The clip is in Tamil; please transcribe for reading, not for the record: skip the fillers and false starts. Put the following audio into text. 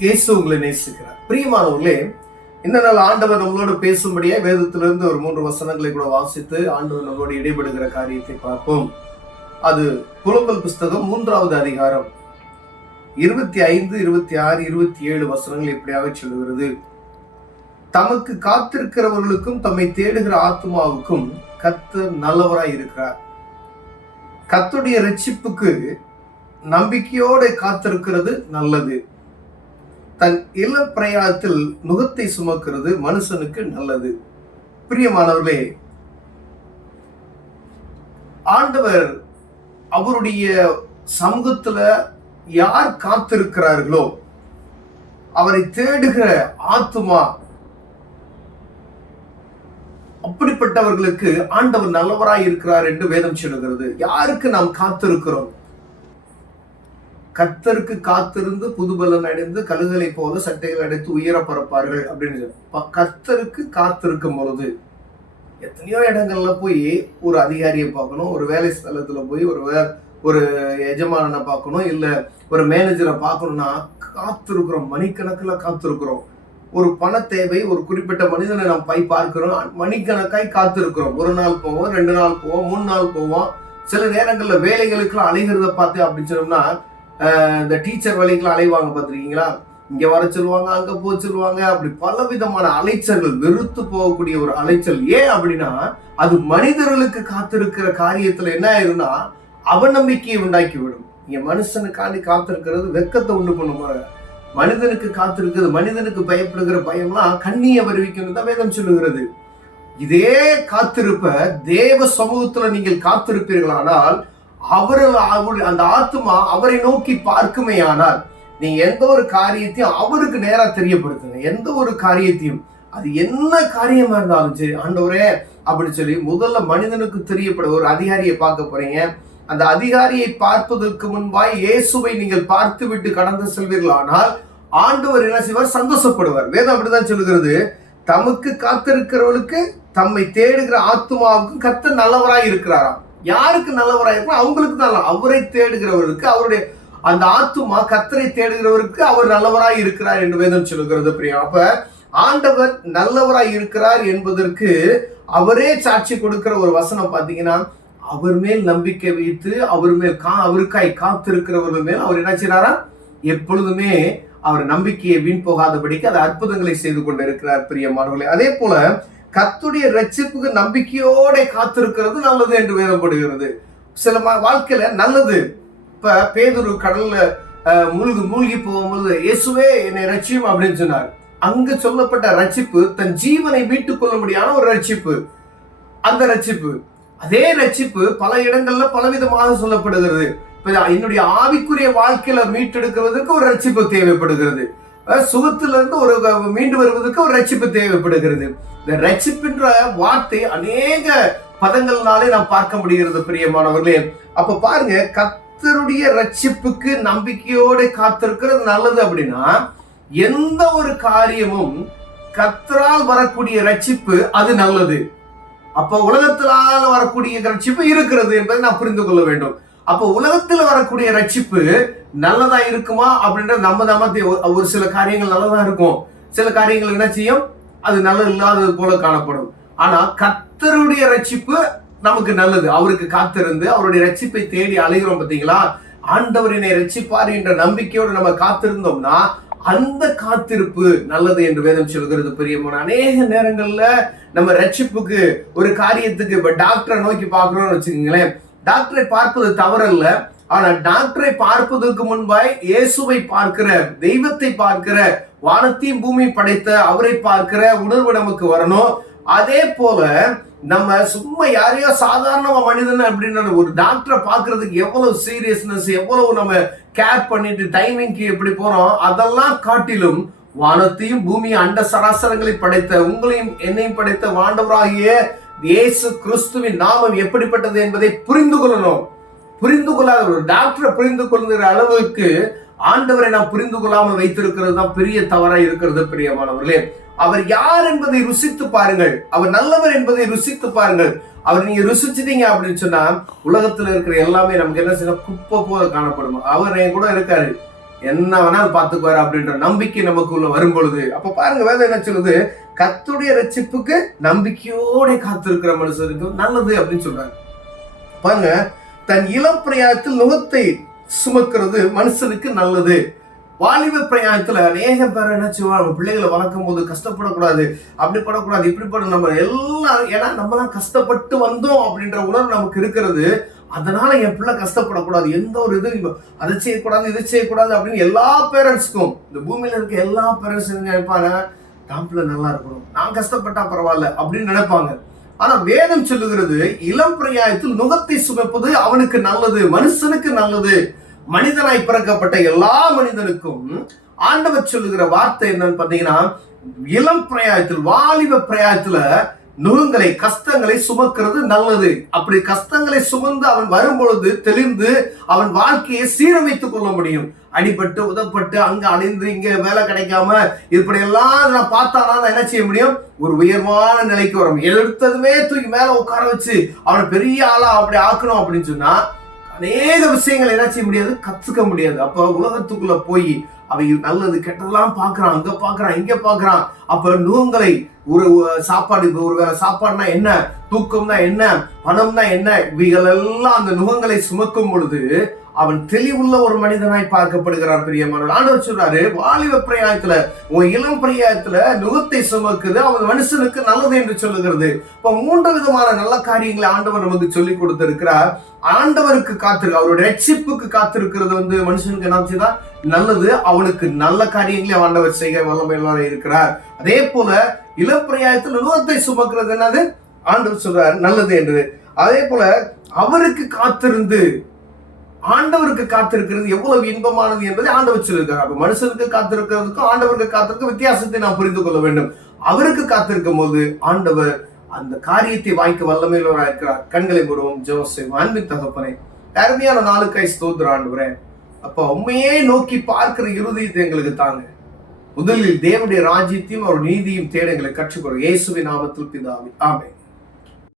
இயேசு உங்களை நேசிக்கிறார். பிரியமானவர்களே, இந்த நாள் ஆண்டவர் நம்மளோடு பேசும்படியே வேதத்திலிருந்து ஒரு 3 வசனங்களை கூட வாசித்து ஆண்டவர் நம்மளோடு இடைபடுகிற காரியத்தை பார்ப்போம். அது புலம்பல் புஸ்தகம் 3வது அதிகாரம் 25, 26, 27 வசனங்கள் இப்படியாக சொல்லுகிறது. தமக்கு காத்திருக்கிறவர்களுக்கும் தம்மை தேடுகிற ஆத்மாவுக்கும் கர்த்தர் நல்லவராய் இருக்கிறார். கர்த்தருடைய இரட்சிப்புக்கு நம்பிக்கையோடு காத்திருக்கிறது நல்லது. தன் இளம் பிரயாணத்தில் நுகத்தை சுமக்கிறது மனுஷனுக்கு நல்லது. பிரியமானவர்களே, ஆண்டவர் அவருடைய சமூகத்துல யார் காத்திருக்கிறார்களோ, அவரை தேடுகிற ஆத்துமா, அப்படிப்பட்டவர்களுக்கு ஆண்டவர் நல்லவராய் இருக்கிறார் என்று வேதம் சொல்லுகிறது. யாருக்கு நாம் காத்திருக்கிறோம்? கர்த்தருக்கு காத்திருந்து புதுபலன் அடைந்து கழுகுகளை போல சட்டைகள் அடைத்து உயர பரப்பார்கள் அப்படின்னு கர்த்தருக்கு காத்திருக்கும் பொழுது எத்தனையோ இடங்கள்ல போய் ஒரு அதிகாரியை பார்க்கணும், ஒரு வேலை ஸ்தலத்துல போய் ஒரு எஜமானனை பார்க்கணும், இல்ல ஒரு மேனேஜரை பார்க்கணும்னா காத்திருக்கிறோம், மணிக்கணக்கில் காத்திருக்கிறோம். ஒரு பண தேவை, ஒரு குறிப்பிட்ட மனிதனை நாம் போய் பார்க்கிறோம், மணிக்கணக்காய் காத்திருக்கிறோம். 1 நாள் போவோம், 2 நாள் போவோம், 3 நாள் போவோம். சில நேரங்கள்ல வேலைகளுக்கெல்லாம் அலைகிறத பார்த்து அப்படின்னு சொன்னோம்னா, இந்த டீச்சர் வேலைக்கெல்லாம் அலைவாங்க பார்த்துருக்கீங்களா? இங்க வர சொல்லுவாங்க, அங்க போக சொல்லுவாங்க. அப்படி பல விதமான அலைச்சல்கள், வெறுத்து போகக்கூடிய ஒரு அலைச்சல். ஏன் அப்படின்னா, அது மனிதர்களுக்கு காத்திருக்கிற காரியத்துல என்ன ஆயிருன்னா அவநம்பிக்கையை உண்டாக்கி விடும். இங்க மனுஷனுக்காண்டி காத்திருக்கிறது வெக்கத்தை உண்டு பண்ண போறாங்க. மனிதனுக்கு காத்திருக்கிறது, மனிதனுக்கு பயப்படுகிற பயம்லாம் கண்ணியை வருவிக்கணும் தான் வேதம் சொல்லுகிறது. இதே காத்திருப்ப தேவ சமூகத்துல நீங்கள் காத்திருப்பீர்களானால் அந்த ஆத்மா அவரை நோக்கி பார்க்குமே. ஆனால் நீங்க எந்த ஒரு காரியத்தையும் அவருக்கு நேரா தெரியப்படுத்துங்க. எந்த ஒரு காரியத்தையும், அது என்ன காரியமா இருந்தாலும் சரி, ஆண்டவரே அப்படி சொல்லி முதல்ல மனிதனுக்கு தெரியப்பட. ஒரு அதிகாரியை பார்க்க போறீங்க, அந்த அதிகாரியை பார்ப்பதற்கு முன்பாய் இயேசுவை நீங்கள் பார்த்து விட்டு கடந்து செல்வீர்களானால் ஆண்டவர் என்ன செய்வார்? சந்தோஷப்படுவார். வேதம் அப்படிதான் சொல்லுகிறது. தமக்கு காத்திருக்கிறவர்களுக்கு, தம்மை தேடுகிற ஆத்மாவுக்கும் கர்த்தர் நல்லவராய் இருக்கிறாராம். யாருக்கு நல்லவராய் இருக்கா? அவங்களுக்கு தான். அவரை தேடுகிறவருக்கு, அவருடைய அந்த ஆத்துமா கர்த்தரை தேடுகிறவருக்கு அவர் நல்லவராய் இருக்கிறார் என்று வேதம் சொல்லுகிறது. பிரியம், அப்ப ஆண்டவர் நல்லவராய் இருக்கிறார் என்பதற்கு அவரே சாட்சி கொடுக்கிற ஒரு வசனம் பாத்தீங்கன்னா, அவர் மேல் நம்பிக்கை வைத்து அவருக்காய் காத்திருக்கிறவர்கள் மேல் அவர் என்ன செய்யறாரா? எப்பொழுதுமே அவர் நம்பிக்கையை வீண் போகாதபடிக்கு அது அற்புதங்களை செய்து கொண்டு இருக்கிறார். பிரியமானவர்களே, அதே போல கர்த்தருடைய இரட்சிப்புக்கு நம்பிக்கையோட காத்திருக்கிறது நல்லது என்று வேதப்படுகிறது. சில வாழ்க்கையில நல்லது. இப்ப பேதுரு கடல்ல மூழ்கி போகும்போது இயேசுவே என்னை ரட்சியும் அப்படின்னு சொன்னார். அங்கு சொல்லப்பட்ட ரட்சிப்பு தன் ஜீவனை மீட்டுக் கொள்ள முடியாத ஒரு ரட்சிப்பு. அந்த ரட்சிப்பு, அதே ரட்சிப்பு பல இடங்கள்ல பலவிதமாக சொல்லப்படுகிறது. என்னுடைய ஆவிக்குரிய வாழ்க்கையில மீட்டெடுக்கிறதுக்கு ஒரு ரட்சிப்பு தேவைப்படுகிறது. சுகத்துல இருந்து ஒரு மீண்டு வருவதற்கு ஒரு ரட்சிப்பு தேவைப்படுகிறது. இந்த ரட்சிப்புன்ற வார்த்தை அநேக பதங்கள்னாலே நாம் பார்க்க முடிகிறது. பிரியமானவர்களே, அப்ப பாருங்க, கர்த்தருடைய ரட்சிப்புக்கு நம்பிக்கையோடு காத்திருக்கிறது நல்லது. அப்படின்னா எந்த ஒரு காரியமும் கர்த்தரால் வரக்கூடிய ரட்சிப்பு அது நல்லது. அப்ப உலகத்திலால வரக்கூடிய ரட்சிப்பு இருக்கிறது என்பதை நான் புரிந்து கொள்ள வேண்டும். அப்ப உலகத்துல வரக்கூடிய ரட்சிப்பு நல்லதா இருக்குமா அப்படின்ற நம்ம ஒரு சில காரியங்கள் நல்லதா இருக்கும், சில காரியங்கள் என்ன செய்யும், அது நல்லது இல்லாதது போல காணப்படும். ஆனா கர்த்தருடைய ரட்சிப்பு நமக்கு நல்லது. அவருக்கு காத்திருந்து அவருடைய ரட்சிப்பை தேடி அலைகிறோம் பார்த்தீங்களா? ஆண்டவர் என்னை ரட்சிப்பார் என்ற நம்பிக்கையோடு நம்ம காத்திருந்தோம்னா அந்த காத்திருப்பு நல்லது என்று வேதம் சொல்கிறது. பிரியமான அநேக நேரங்கள்ல நம்ம ரட்சிப்புக்கு ஒரு காரியத்துக்கு, இப்ப டாக்டரை நோக்கி பார்க்கிறோம்னு வச்சுக்கோங்களேன், டாக்டரை பார்ப்பது தவறல்ல. ஆனா டாக்டரை பார்ப்பதற்கு முன்பாய் இயேசுவை பார்க்கிற, தெய்வத்தை பார்க்கிற, வானத்தையும் பூமி படைத்த அவரை பார்க்கிற உணர்வு நமக்கு வரணும். அதே போல நம்ம சும்மா யாரையோ சாதாரண மனிதன் அப்படின்ற ஒரு டாக்டரை பார்க்கறதுக்கு எவ்வளவு சீரியஸ்னஸ், எவ்வளவு நம்ம கேர் பண்ணிட்டு டைமிங்க்கு எப்படி போறோம், அதெல்லாம் காட்டிலும் வானத்தையும் பூமி அண்ட சராசரங்களை படைத்த, உங்களையும் என்னையும் படைத்த ஆண்டவராகிய இயேசு கிறிஸ்துவின் நாமம் எப்படிப்பட்டது என்பதை புரிந்து கொள்ளணும். புரிந்து கொள்ளாத ஒரு டாக்டரை புரிந்து கொள்கிற அளவுக்கு ஆண்டவரை நாம் புரிந்து கொள்ளாமல் வைத்திருக்கிறது தான் பெரிய தவறாய் இருக்கிறது. பிரியமானவர்களே, அவர் யார் என்பதை ருசித்து பாருங்கள். அவர் நல்லவர் என்பதை ருசித்து பாருங்கள். அவர் நீங்க ருசிச்சிட்டீங்க அப்படின்னு சொன்னா உலகத்துல இருக்கிற எல்லாமே நமக்கு என்ன செய்ய குப்பை போல காணப்படும். அவர் என் கூட இருக்காரு, என்ன வேணாலும் பார்த்துக்குவாரு அப்படின்ற நம்பிக்கை நமக்குள்ள வரும் பொழுது, அப்ப பாருங்க வேதம் என்ன சொல்லுது, கர்த்தருடைய ரட்சிப்புக்கு நம்பிக்கையோட காத்திருக்கிற மனுஷனுக்கு நல்லது அப்படின்னு சொல்றாங்க. பாருங்க, தன் இளம் பிரயாணத்தில் நுகத்தை சுமக்கிறது மனுஷனுக்கு நல்லது. வாலிப பிரயாணத்துல அநேக பேர் என்ன செய்வாங்க, பிள்ளைகளை வளர்க்கும் போது கஷ்டப்படக்கூடாது, அப்படி படக்கூடாது, இப்படி பட, நம்ம எல்லாம் ஏன்னா நம்ம தான் கஷ்டப்பட்டு வந்தோம் அப்படின்ற உணர்வு நமக்கு இருக்கிறது. அதனால என் பிள்ளை கஷ்டப்படக்கூடாது, எந்த ஒரு இது அதை செய்யக்கூடாது இதை செய்யக்கூடாது அப்படின்னு எல்லா பேரண்ட்ஸ்க்கும், இந்த பூமியில இருக்க எல்லா பேரண்ட்ஸும் நினைப்பாங்க, தான் பிள்ளை நல்லா இருக்கணும், நான் கஷ்டப்பட்டா பரவாயில்ல அப்படின்னு நினைப்பாங்க. ஆனா வேதம் சொல்லுகிறது, இளம் பிரயாயத்தில் நுகத்தை சுமப்பது அவனுக்கு நல்லது, மனுஷனுக்கு நல்லது. மனிதனாய் பிறக்கப்பட்ட எல்லா மனிதனுக்கும் ஆண்டவர் சொல்லுகிற வார்த்தை என்னன்னு பாத்தீங்கன்னா, இளம் பிரயாயத்தில் வாலிப பிரயாயத்துல நுகங்களை கஷ்டங்களை சுமக்கிறது நல்லது. அப்படி கஷ்டங்களை சுமந்து அவன் வரும்பொழுது தெளிந்து அவன் வாழ்க்கையை சீரமைத்துக் கொள்ள முடியும். அடிபட்டு உதப்பட்டு அங்க அழிந்து இங்க வேலை கிடைக்காம இப்படி எல்லாம் நான் பார்த்தானா என்ன செய்ய முடியும், ஒரு உயர்வான நிலைக்கு வரும். எடுத்ததுமே தூக்கி மேல உட்கார வச்சு அவனை பெரிய ஆளா அப்படி ஆக்கணும் அப்படின்னு சொன்னா அநேக விஷயங்கள் என்ன செய்ய முடியாது, கத்துக்க முடியாது. அப்ப உலகத்துக்குள்ள போய் அவை நல்லது கெட்டதெல்லாம் பாக்குறான், அங்க பாக்குறான் இங்க பாக்குறான். அப்ப நுகங்களை ஒரு சாப்பாடு, ஒரு வேளை சாப்பாடுனா என்ன, தூக்கம்னா என்ன, பணம்னா என்ன, இவைகள் எல்லாம் அந்த நுகங்களை சுமக்கும் பொழுது அவன் தெளிவுள்ள ஒரு மனிதனாய் பார்க்கப்படுகிறான். பிரியமானவர்களே, ஆண்டவர் சொல்றாரு, வாலிப பிரயாணத்துல உன் இளம் பிரயாணத்துல நுகத்தை சுமக்குது அவன் மனுஷனுக்கு நல்லது என்று சொல்லுகிறது. இப்ப 3 விதமான நல்ல காரியங்களை ஆண்டவர் நமக்கு சொல்லி கொடுத்திருக்கிறார். ஆண்டவருக்கு காத்திருக்கு, அவருடைய ரட்சிப்புக்கு காத்திருக்கிறது மனுஷனுக்கு என்ன செய்தா நல்லது. அவனுக்கு நல்ல காரியங்களை ஆண்டவர் செய்ய வல்லமையிலான இருக்கிறார். அதே போல இளம் பிரயாணத்துல நுகத்தை சுமக்கிறது என்னது, ஆண்டவர் சொல்றாரு நல்லது என்று. அதே போல அவருக்கு காத்திருந்து ஆண்டவருக்கு காத்திருக்கிறது எவ்வளவு இன்பமானது என்பதை ஆண்டவர் சொல்லியிருக்கிறார். அப்ப மனுஷனுக்கு காத்திருக்கிறதுக்கும் ஆண்டவருக்கு காத்திருக்க வித்தியாசத்தை நாம் புரிந்து கொள்ள வேண்டும். அவருக்கு காத்திருக்கும் போது ஆண்டவர் அந்த காரியத்தை வாய்க்க வல்லமையுள்ளவராக இருக்கிறார். கண்களை மூடுவோம், ஜெபம் செய்வோம். அன்பின் தகப்பனே, அருமையான நாளுக்காய் ஸ்தோத்திரம் ஆண்டவரே. அப்ப உண்மையே நோக்கி பார்க்கிற இருதயத்தை எங்களுக்கு தாங்க. முதலில் தேவனுடைய ராஜ்யத்தையும் அவர் நீதியும் தேட எங்களை கற்றுக்கொள்ளும். இயேசுவின் நாமத்தில் பிதாவே, ஆமென்.